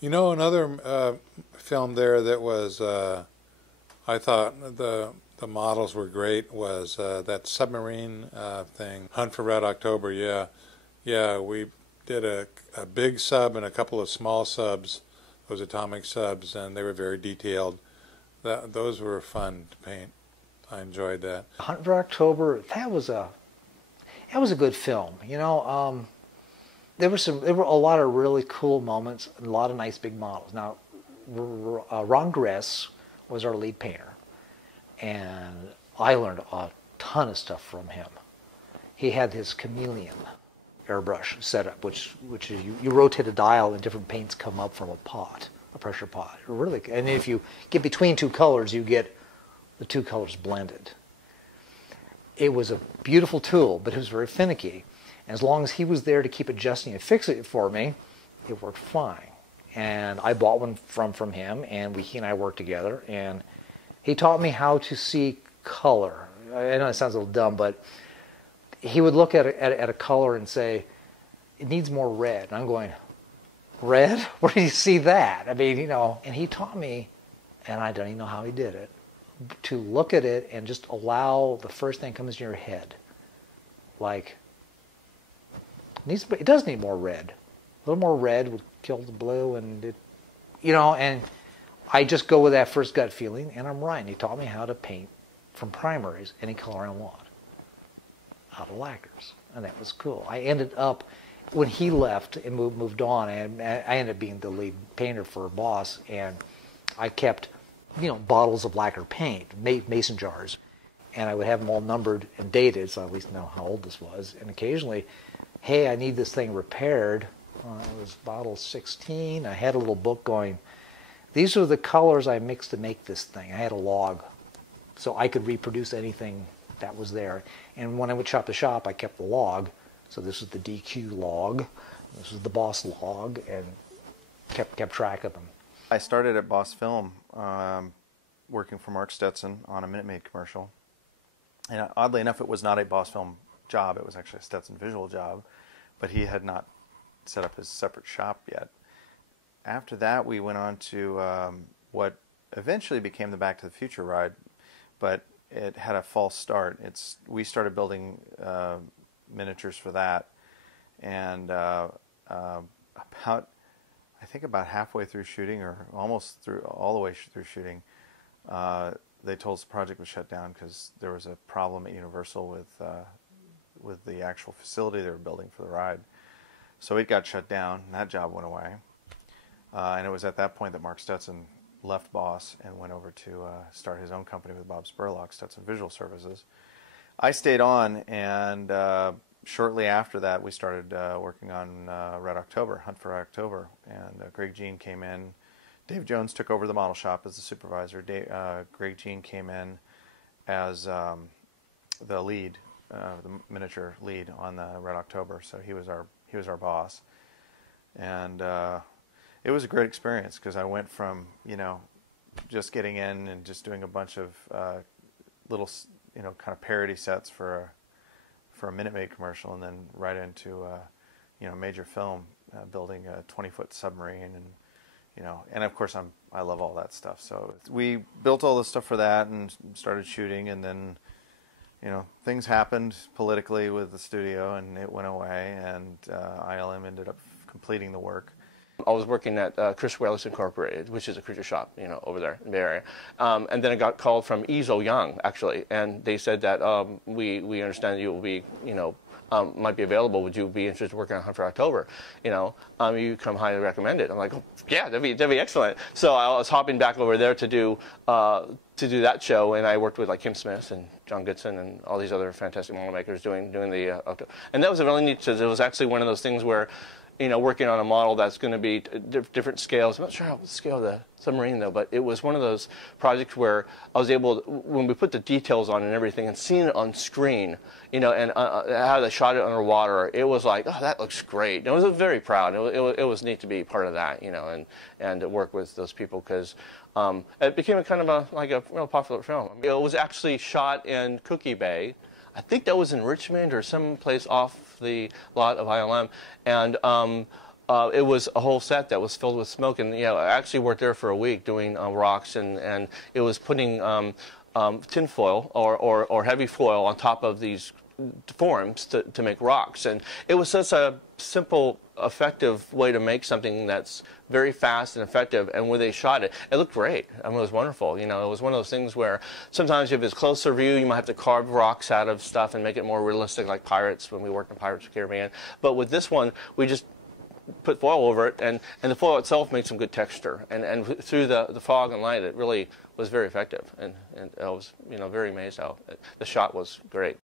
You know, another film there that was, I thought the models were great, was that submarine thing, Hunt for Red October. Yeah, yeah, we did a big sub and a couple of small subs, those atomic subs, and they were very detailed. Those were fun to paint. I enjoyed that. Hunt for October, that was a good film. You know, there were a lot of really cool moments, and a lot of nice big models. Now, Ron Gress was our lead painter, and I learned a ton of stuff from him. He had his Chameleon Airbrush setup, which is you rotate a dial and different paints come up from a pot, a pressure pot. Really, and if you get between two colors, you get the two colors blended. It was a beautiful tool, but it was very finicky. And as long as he was there to keep adjusting and fixing it for me, it worked fine. And I bought one from him, and he and I worked together, and he taught me how to see color. I know it sounds a little dumb, but he would look at a color and say, it needs more red. And I'm going, red? Where do you see that? I mean, you know, and he taught me, and I don't even know how he did it, to look at it and just allow the first thing that comes in your head. Like, it does need more red. A little more red would kill the blue, and it, you know, and I just go with that first gut feeling, and I'm right. And he taught me how to paint from primaries any color I want out of lacquers, and that was cool. I ended up, when he left and moved on, and I ended up being the lead painter for Boss, and I kept, you know, bottles of lacquer paint, mason jars, and I would have them all numbered and dated, so I at least know how old this was. And occasionally, hey, I need this thing repaired. It was bottle 16. I had a little book going, these are the colors I mixed to make this thing. I had a log, so I could reproduce anything that was there. And when I would shop to shop, I kept the log. So this is the DQ log, this is the Boss log, and kept track of them. I started at Boss Film, working for Mark Stetson on a Minute Maid commercial. And oddly enough, it was not a Boss Film job. It was actually a Stetson visual job, but he had not set up his separate shop yet. After that, we went on to what eventually became the Back to the Future ride, but it had a false start. We started building miniatures for that, and I think about halfway through shooting, or almost all the way through shooting, they told us the project was shut down because there was a problem at Universal with the actual facility they were building for the ride. So it got shut down, and that job went away. And it was at that point that Mark Stetson left Boss and went over to start his own company with Bob Spurlock, Stetson Visual Services. I stayed on, and shortly after that, we started working on Red October, Hunt for October, and Greg Jein came in. Dave Jones took over the model shop as the supervisor. Greg Jein came in as the lead, the miniature lead on the Red October. So he was our boss, and it was a great experience because I went from, you know, just getting in and just doing a bunch of little, you know, kind of parody sets for a Minute Maid commercial, and then right into you know, major film, building a 20-foot submarine, and you know, and of course I love all that stuff. So we built all this stuff for that and started shooting, and then, you know, things happened politically with the studio, and it went away, and ILM ended up completing the work. I was working at Chris Whalers Incorporated, which is a creature shop, you know, over there in the Bay Area. And then I got called from Ezo Young, actually, and they said that we understand you will be, you know, might be available. Would you be interested in working on Hunt for October? You know, you come highly recommended. I'm like, oh, yeah, that'd be excellent. So I was hopping back over there to do that show, and I worked with like Kim Smith and John Goodson and all these other fantastic model makers doing the October. And that was really neat because it was actually one of those things where, you know, working on a model that's going to be different scales. I'm not sure how to scale the submarine though, but it was one of those projects where I was able to, when we put the details on and everything and seeing it on screen, you know, and how they shot it underwater, it was like, oh, that looks great. And I was very proud. It was neat to be part of that, you know, and to work with those people because it became a kind of like a real popular film. It was actually shot in Cookie Bay. I think that was in Richmond or someplace off the lot of ILM, and it was a whole set that was filled with smoke, and I actually worked there for a week doing rocks, and it was putting tin foil or heavy foil on top of these forms to make rocks, and it was such a simple, effective way to make something that's very fast and effective. And when they shot it, it looked great. I mean, it was wonderful. It was one of those things where sometimes if it's closer view, you might have to carve rocks out of stuff and make it more realistic, like Pirates, when we worked in Pirates of the Caribbean. But with this one, we just put foil over it, and the foil itself made some good texture. And through the fog and light, it really was very effective. And I was very amazed how the shot was great.